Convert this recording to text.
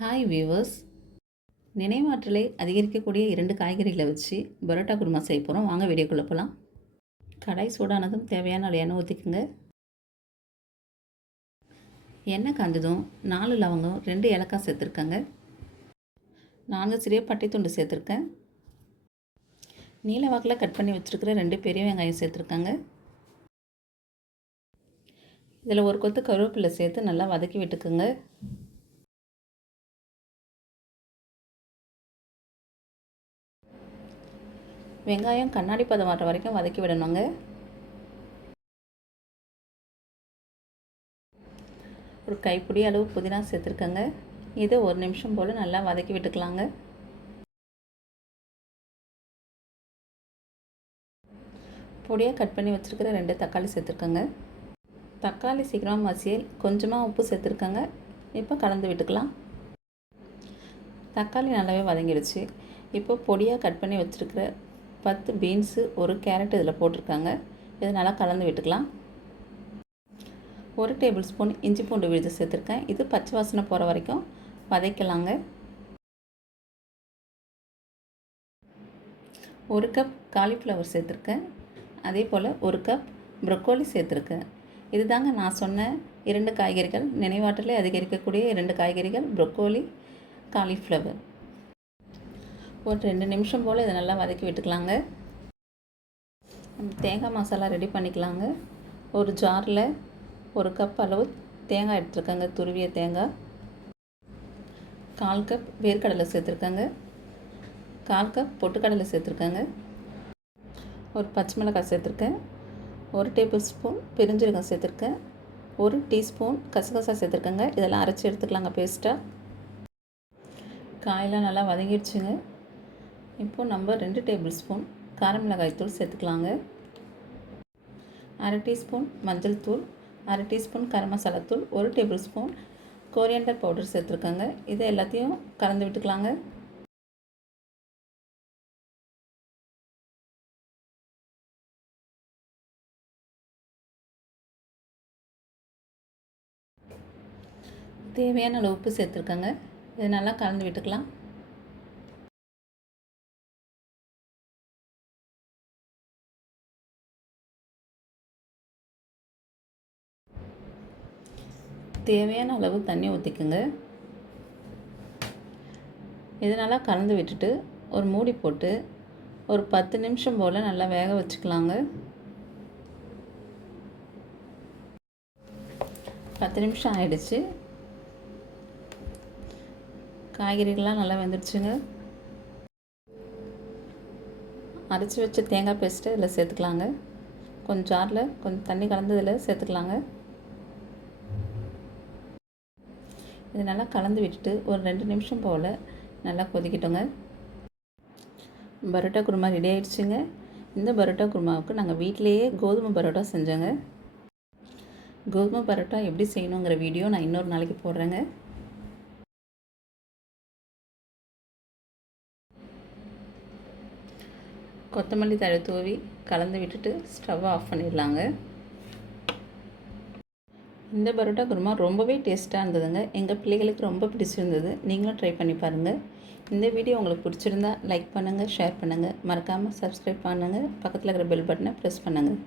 Hi viewers, நினைவாற்றலை அதிகரிக்கக்கூடிய 2 காய்கறிகளை வச்சு பரோட்டா குருமா செய்ய போகிறோம். வாங்க வீடியோக்குள்ளே போகலாம். கடாய் சூடானதும் தேவையான அளவு எண்ணெய் ஊற்றிக்குங்க. எண்ணெய் காஞ்சதும் 4 லவங்கம் 2 ஏலக்காய் சேர்த்துருக்கேங்க. 4 சிறிய பட்டை துண்டு சேர்த்துருக்கேன். நீல வாக்கில் கட் பண்ணி வச்சுருக்கிற 2 பெரிய வெங்காயம் சேர்த்துருக்கேங்க. இதில் ஒரு கொத்து கருவேப்பிலை சேர்த்து நல்லா வதக்கி விட்டுக்குங்க. வெங்காயம் கண்ணாடி பதம் வர வரைக்கும் வதக்கி விடணுங்க. ஒரு கைப்பிடி அளவு புதினா சேர்த்துருக்கேங்க. இதை 1 நிமிஷம் போல் நல்லா வதக்கி விட்டுக்கலாங்க. பொடியாக கட் பண்ணி வச்சுருக்கிற 2 தக்காளி சேர்த்துருக்கேங்க. தக்காளி சீக்கிரமாக மசியல் கொஞ்சமாக உப்பு சேர்த்துருக்கேங்க. இப்போ கலந்து விட்டுக்கலாம். தக்காளி நல்லாவே வதங்கிடுச்சு. இப்போ பொடியாக கட் பண்ணி வச்சுருக்கிற 10 பீன்ஸு 1 கேரட் இதில் போட்டிருக்காங்க. இதை நல்லா கலந்து விட்டுக்கலாம். 1 டேபிள் ஸ்பூன் இஞ்சி பூண்டு விழுது சேர்த்துருக்கேன். இது பச்சை வாசனை போகிற வரைக்கும் வதக்கலாங்க. 1 கப் காலிஃப்ளவர் சேர்த்துருக்கேன். அதே போல் 1 கப் ப்ரொக்கோலி சேர்த்துருக்கேன். இது தாங்க நான் சொன்ன 2 காய்கறிகள், நினைவாற்றலை அதிகரிக்கக்கூடிய 2 காய்கறிகள், ப்ரொக்கோலி, காலிஃப்ளவர். ஒரு 2 நிமிஷம் போல் இதை நல்லா வதக்கி விட்டுக்கலாங்க. தேங்காய் மசாலா ரெடி பண்ணிக்கலாங்க. ஒரு ஜாரில் 1 கப் அளவு தேங்காய் எடுத்துருக்கேங்க, துருவிய தேங்காய். 1/4 கப் வேர்க்கடலை சேர்த்துருக்கேங்க. 1/4 கப் பொட்டுக்கடலை சேர்த்துருக்கேங்க. ஒரு பச்சை மிளகாய் சேர்த்துருக்கேன். 1 டேபிள் ஸ்பூன் பெருஞ்சீரகம் சேர்த்துருக்கேன். 1 டீஸ்பூன் கசகசா சேர்த்துருக்கேங்க. இதெல்லாம் அரைச்சி எடுத்துக்கலாங்க பேஸ்ட்டாக. காயெல்லாம் நல்லா வதங்கிடுச்சுங்க. இப்போ நம்ம 2 டேபிள் ஸ்பூன் காரமிளகாய் தூள் சேர்த்துக்கலாங்க. 1/2 டீஸ்பூன் மஞ்சள் தூள், 1/2 டீஸ்பூன் கரம் மசாலா தூள், 1 டேபிள் ஸ்பூன் கோரியண்டர் பவுடர் சேர்த்துருக்காங்க. இதை எல்லாத்தையும் கலந்து விட்டுக்கலாங்க. தேவையான அளவு உப்பு சேர்த்துருக்காங்க. இதை நல்லா கலந்து விட்டுக்கலாம். தேவையான அளவு தண்ணி ஊற்றிக்குங்க. இதனால் கலந்து விட்டுட்டு ஒரு மூடி போட்டு ஒரு 10 நிமிஷம் போல் நல்லா வேக வச்சுக்கலாங்க. 10 நிமிஷம் ஆயிடுச்சு. காய்கறிகள்லாம் நல்லா வெந்துடுச்சுங்க. அரைச்சி வச்ச தேங்காய் பேஸ்ட்டு இதில் சேர்த்துக்கலாங்க. கொஞ்சம் ஜாரில் கொஞ்சம் தண்ணி கலந்து இதில் சேர்த்துக்கலாங்க. இது நல்லா கலந்து விட்டுட்டு ஒரு 2 நிமிஷம் போல் நல்லா கொதிக்கிட்டோங்க. பரோட்டா குருமா ரெடி ஆகிடுச்சுங்க. இந்த பரோட்டா குருமாவுக்கு நாங்கள் வீட்டிலையே கோதுமை பரோட்டா செஞ்சோங்க. கோதுமை பரோட்டா எப்படி செய்யணுங்கிற வீடியோ நான் இன்னொரு நாளைக்கு போடுறேங்க. கொத்தமல்லி தழை தூவி கலந்து விட்டுட்டு ஸ்டவ் ஆஃப் பண்ணிடலாங்க. இந்த பரோட்டா குருமா ரொம்பவே டேஸ்ட்டாக இருந்ததுங்க. எங்கள் பிள்ளைகளுக்கு ரொம்ப பிடிச்சிருந்தது. நீங்களும் ட்ரை பண்ணி பாருங்கள். இந்த வீடியோ உங்களுக்கு பிடிச்சிருந்தா லைக் பண்ணுங்கள், ஷேர் பண்ணுங்கள், மறக்காமல் சப்ஸ்கிரைப் பண்ணுங்கள், பக்கத்தில் இருக்கிற பெல் பட்டனை ப்ரெஸ் பண்ணுங்கள்.